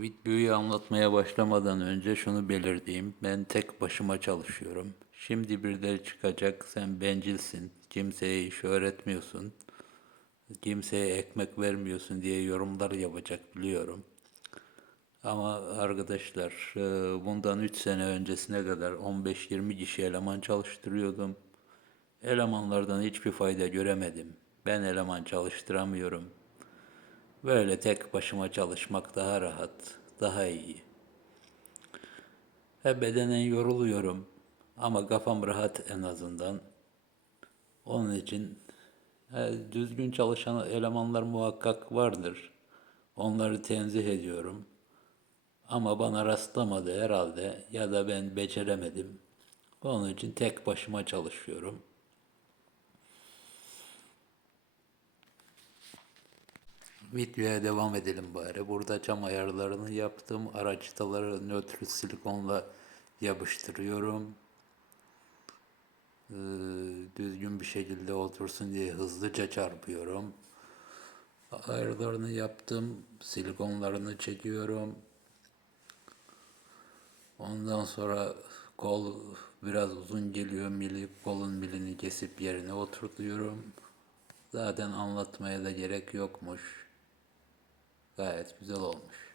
Videoyu anlatmaya başlamadan önce şunu belirteyim. Ben tek başıma çalışıyorum. Şimdi birileri çıkacak, sen bencilsin, kimseye iş öğretmiyorsun, kimseye ekmek vermiyorsun diye yorumlar yapacak biliyorum. Ama arkadaşlar, e, bundan 3 sene öncesine kadar 15-20 kişi eleman çalıştırıyordum. Elemanlardan hiçbir fayda göremedim. Ben eleman çalıştıramıyorum. Böyle tek başıma çalışmak daha rahat, daha iyi. He bedenen yoruluyorum ama kafam rahat en azından. Onun için he, düzgün çalışan elemanlar muhakkak vardır. Onları tenzih ediyorum. Ama bana rastlamadı herhalde ya da ben beceremedim. Onun için tek başıma çalışıyorum. Videoya devam edelim bari. Burada cam ayarlarını yaptım. Araç çıtaları nötr silikonla yapıştırıyorum. Ee, düzgün bir şekilde otursun diye hızlıca çarpıyorum. Ayarlarını yaptım. Silikonlarını çekiyorum. Ondan sonra kol biraz uzun geliyor. Mili, kolun milini kesip yerine oturtuyorum. Zaten anlatmaya da gerek yokmuş. Gayet güzel olmuş.